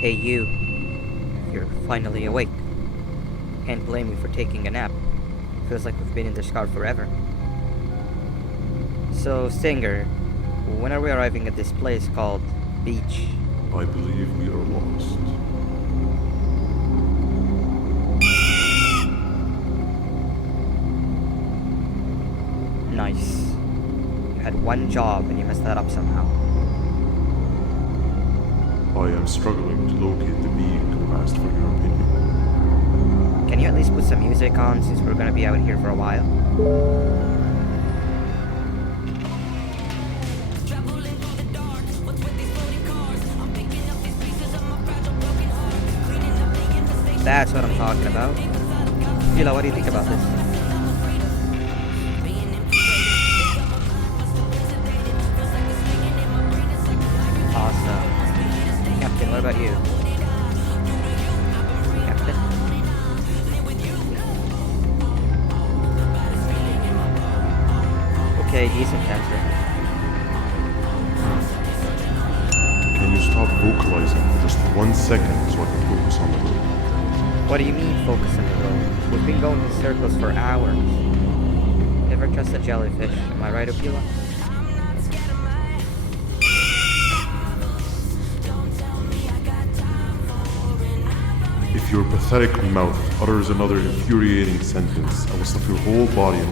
Hey you, you're finally awake. Can't blame you for taking a nap. Feels like we've been in this car forever. So, Singer, when are we arriving at this place called Beach? I believe we are lost. Nice. You had one job and you messed that up somehow. I am struggling to locate the being who asked for your opinion. Can you at least put some music on since we're gonna be out here for a while? That's what I'm talking about. Fila, what do you think about this? Awesome. Captain, what about you? Captain? Okay, decent answer. Can you stop vocalizing for just 1 second so I can focus on the road? What do you mean focus on the road? We've been going in circles for hours. Never trust a jellyfish, am I right, Opila? If your pathetic mouth utters another infuriating sentence, I will stuff your whole body in